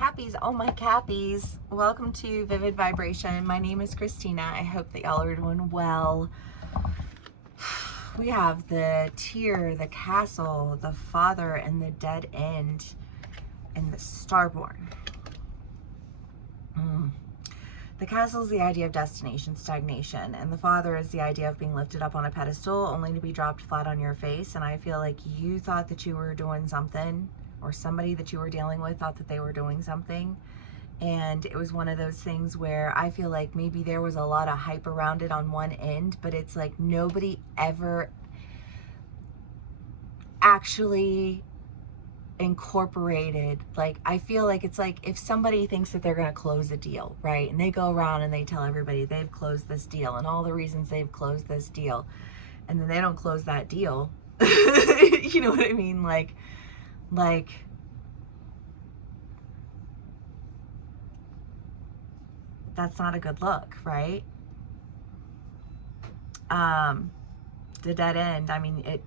Cappies, oh my Cappies, welcome to Vivid Vibration. My name is Christina. I hope that y'all are doing well. We have the Tear, the Castle, the Father, and the Dead End, and the Starborn. The Castle is the idea of destination, stagnation, and the Father is the idea of being lifted up on a pedestal only to be dropped flat on your face. And I feel like you thought that you were doing something, or somebody that you were dealing with thought that they were doing something. And it was one of those things where I feel like maybe there was a lot of hype around it on one end, but it's like nobody ever actually incorporated. Like, I feel like it's like if somebody thinks that they're going to close a deal, right? And they go around and they tell everybody they've closed this deal and all the reasons they've closed this deal. And then they don't close that deal. You know what I mean? Like, that's not a good look, right? The dead end, I mean, it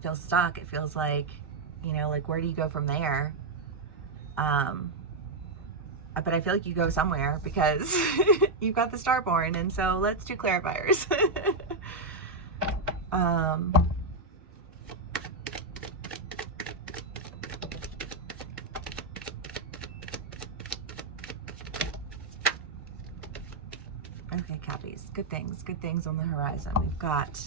feels stuck. It feels like, you know, like, where do you go from there? But I feel like you go somewhere because you've got the Starborn, and so let's do clarifiers. Okay, Cappies, good things on the horizon. We've got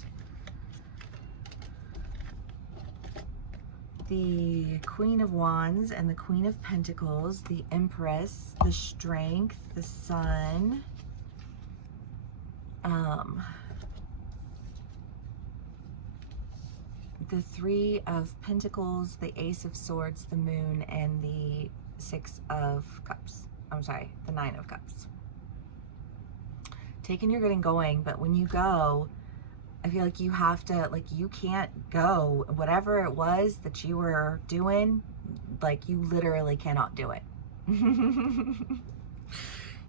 the Queen of Wands and the Queen of Pentacles, the Empress, the Strength, the Sun, the Three of Pentacles, the Ace of Swords, the Moon, and the Six of Cups. I'm sorry, the Nine of Cups. Taking your good and going, but when you go, I feel like you have to, like, you can't go. Whatever it was that you were doing, like, you literally cannot do it. You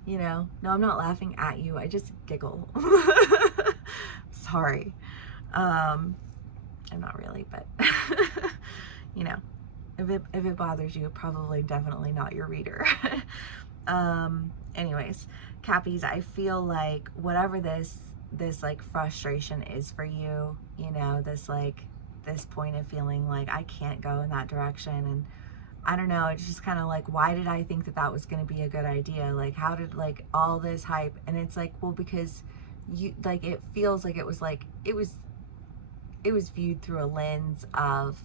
know? No, I'm not laughing at you. I just giggle. Sorry. I'm not really, but, you know, if it bothers you, probably definitely not your reader. Anyways, Cappies, I feel like whatever this like frustration is for you, you know, this point of feeling like I can't go in that direction, and I don't know, it's just kind of like, why did I think that that was going to be a good idea? Like, how did, like, all this hype? And it's like, well, because you, like, it feels like it was viewed through a lens of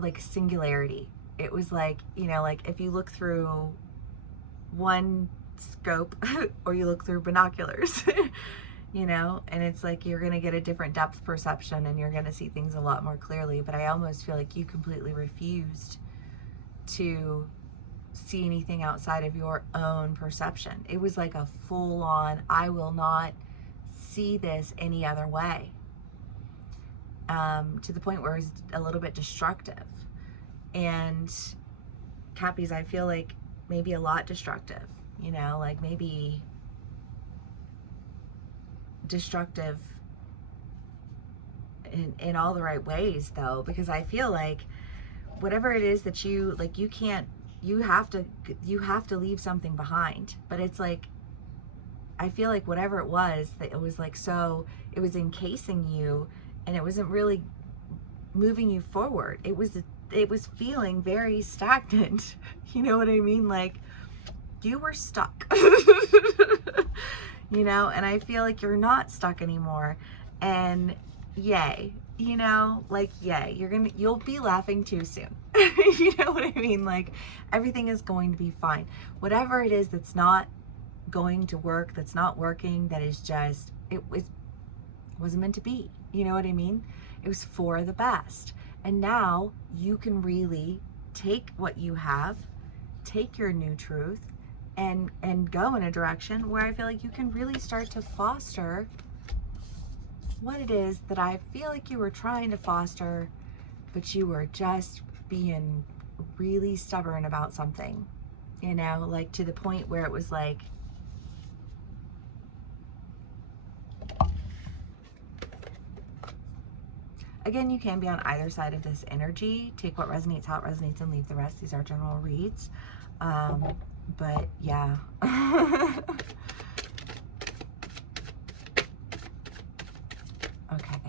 like singularity. It was like, you know, like if you look through one scope or you look through binoculars, you know, and it's like you're going to get a different depth perception and you're going to see things a lot more clearly. But I almost feel like you completely refused to see anything outside of your own perception. It was like a full on, I will not see this any other way, to the point where it's a little bit destructive. And Cappies, I feel like maybe a lot destructive, you know, like maybe destructive in all the right ways, though, because I feel like whatever it is that you, like, you have to leave something behind. But it's like, I feel like whatever it was, that it was like, so it was encasing you and it wasn't really moving you forward. It was feeling very stagnant. You know what I mean? Like, you were stuck. You know, and I feel like you're not stuck anymore. And yay, you know, like, yay, you'll be laughing too soon. You know what I mean? Like, everything is going to be fine. Whatever it is that's not going to work, that's not working, that is just, wasn't meant to be. You know what I mean? It was for the best. And now you can really take what you have, take your new truth, and go in a direction where I feel like you can really start to foster what it is that I feel like you were trying to foster, but you were just being really stubborn about something, you know, like to the point where it was like, Again, you can be on either side of this energy. Take what resonates, how it resonates, and leave the rest. These are general reads. But yeah. Okay.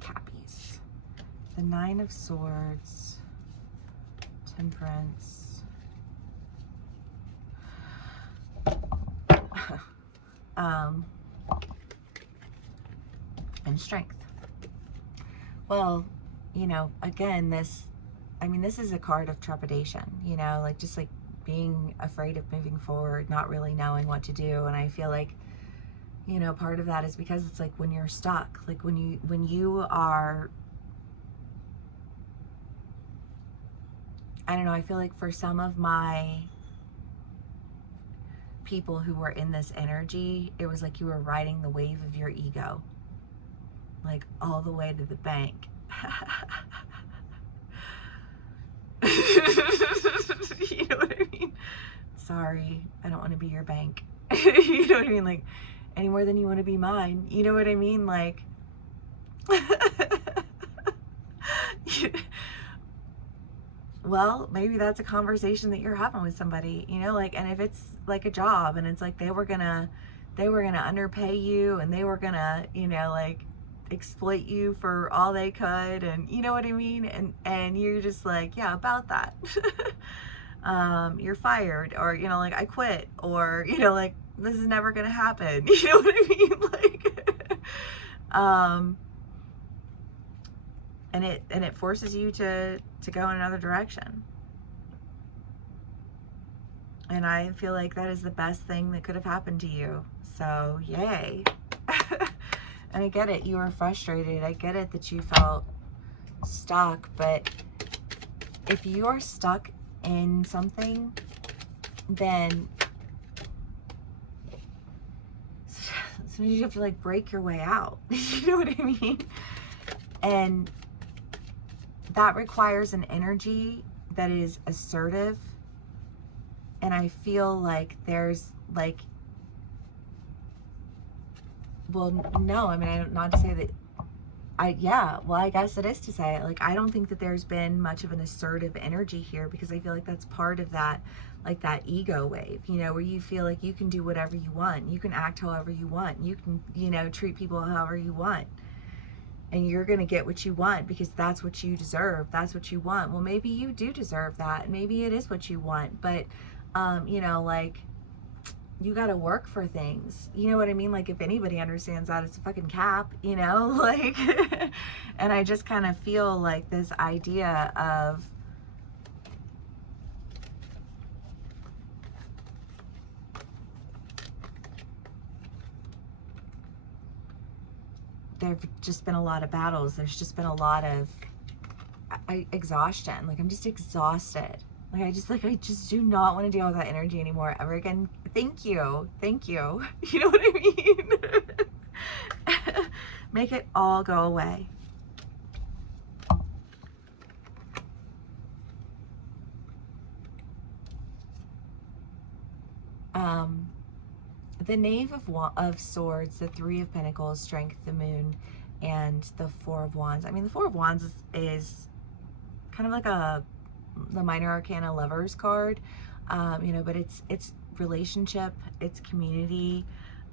Cappies. The Nine of Swords. Temperance. And Strength. Well, you know, again, this is a card of trepidation, you know, like just like being afraid of moving forward, not really knowing what to do. And I feel like, you know, part of that is because it's like when you're stuck, like when you are, I don't know, I feel like for some of my people who were in this energy, it was like you were riding the wave of your ego, like all the way to the bank. You know what I mean? Sorry, I don't want to be your bank. You know what I mean? Like, any more than you want to be mine. You know what I mean? Like, well, maybe that's a conversation that you're having with somebody, you know, like, and if it's like a job and it's like they were gonna underpay you and they were gonna, you know, like exploit you for all they could, and you know what I mean, and you're just like, yeah, about that. You're fired, or you know, like I quit, or you know, like this is never gonna happen. You know what I mean? Like and it forces you to go in another direction. And I feel like that is the best thing that could have happened to you. So yay. And I get it, you were frustrated. I get it that you felt stuck, but if you're stuck in something, then sometimes you have to like break your way out. You know what I mean? And that requires an energy that is assertive. And I feel like there's like, well, no, I mean, not to say that I guess it is to say it. Like, I don't think that there's been much of an assertive energy here, because I feel like that's part of that, like that ego wave, you know, where you feel like you can do whatever you want. You can act however you want. You can, you know, treat people however you want. And you're going to get what you want because that's what you deserve. That's what you want. Well, maybe you do deserve that. Maybe it is what you want. But, you know, like, you got to work for things. You know what I mean? Like, if anybody understands that, it's a fucking Cap, you know? Like, and I just kind of feel like this idea of, there've just been a lot of battles. There's just been a lot of exhaustion. Like, I'm just exhausted. Like, I just do not want to deal with that energy anymore ever again. Thank you. Thank you. You know what I mean? Make it all go away. The Knave of Swords, the Three of Pentacles, Strength, the Moon, and the Four of Wands. I mean, the Four of Wands is kind of like the Minor Arcana Lovers card, you know, but it's relationship, it's community,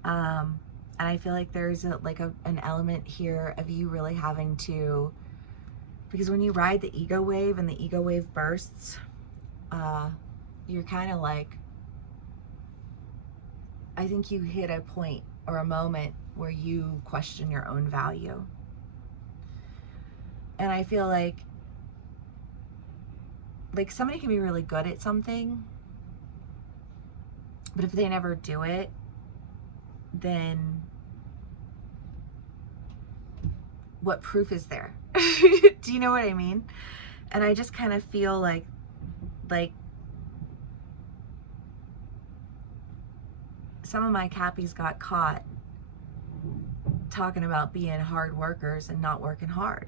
and I feel like there's an element here of you really having to, because when you ride the ego wave and the ego wave bursts, you're kind of like, I think you hit a point or a moment where you question your own value. And I feel like somebody can be really good at something, but if they never do it, then what proof is there? Do you know what I mean? And I just kind of feel like some of my Cappies got caught talking about being hard workers and not working hard.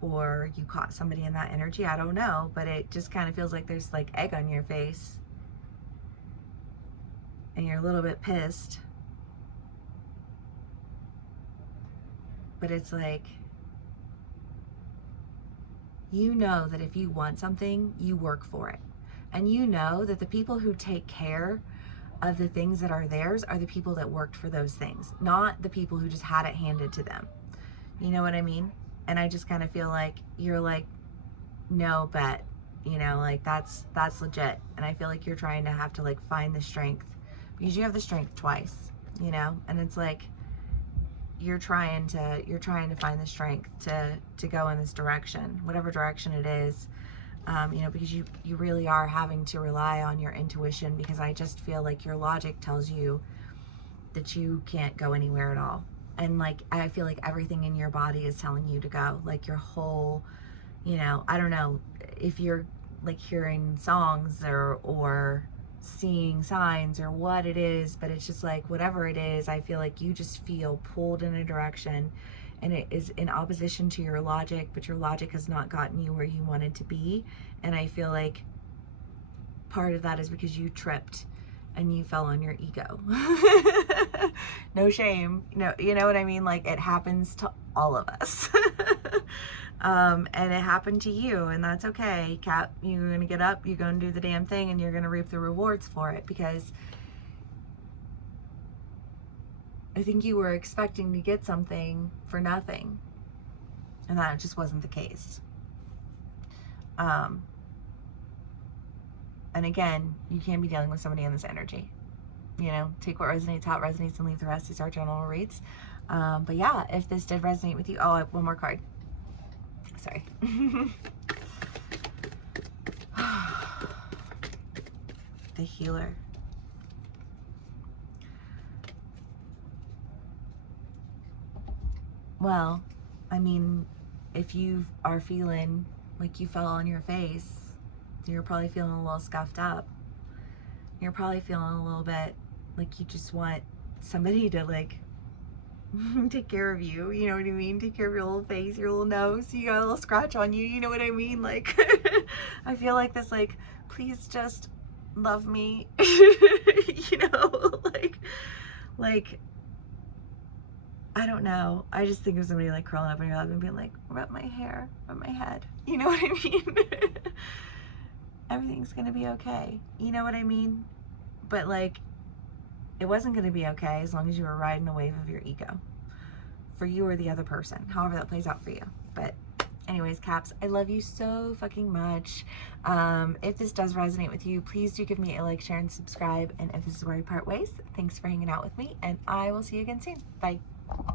Or you caught somebody in that energy, I don't know, but it just kind of feels like there's like egg on your face and you're a little bit pissed. But it's like, you know that if you want something, you work for it. And you know that the people who take care of the things that are theirs are the people that worked for those things, not the people who just had it handed to them. You know what I mean? And I just kind of feel like you're like, no, bet, you know, like that's legit. And I feel like you're trying to have to like find the strength, because you have the strength twice, you know? And it's like, you're trying to find the strength to go in this direction, whatever direction it is. You know, because you really are having to rely on your intuition, because I just feel like your logic tells you that you can't go anywhere at all. And like, I feel like everything in your body is telling you to go, like your whole, you know, I don't know if you're like hearing songs or seeing signs or what it is, but it's just like, whatever it is, I feel like you just feel pulled in a direction, and it is in opposition to your logic, but your logic has not gotten you where you wanted to be. And I feel like part of that is because you tripped and you fell on your ego. No shame. No, you know what I mean? Like, it happens to all of us. And it happened to you, and that's okay, Cap. You're gonna get up, you're gonna do the damn thing, and you're gonna reap the rewards for it, because I think you were expecting to get something for nothing, and that just wasn't the case. And again, you can't be dealing with somebody in this energy. You know, take what resonates, how it resonates, and leave the rest. These are general reads. But yeah, if this did resonate with you, oh, I have one more card. Sorry. The Healer. Well, I mean, if you are feeling like you fell on your face, you're probably feeling a little scuffed up. You're probably feeling a little bit like you just want somebody to like take care of you, you know what I mean? Take care of your little face, your little nose, you got a little scratch on you, you know what I mean? Like, I feel like this, like, please just love me, you know, like, I don't know. I just think of somebody like curling up in your lap and being like, rub my hair, rub my head, you know what I mean? Everything's gonna be okay, you know what I mean? But like, it wasn't going to be okay as long as you were riding a wave of your ego, for you or the other person, however that plays out for you. But anyways, Caps, I love you so fucking much. If this does resonate with you, please do give me a like, share, and subscribe. And if this is where we part ways, thanks for hanging out with me, and I will see you again soon. Bye.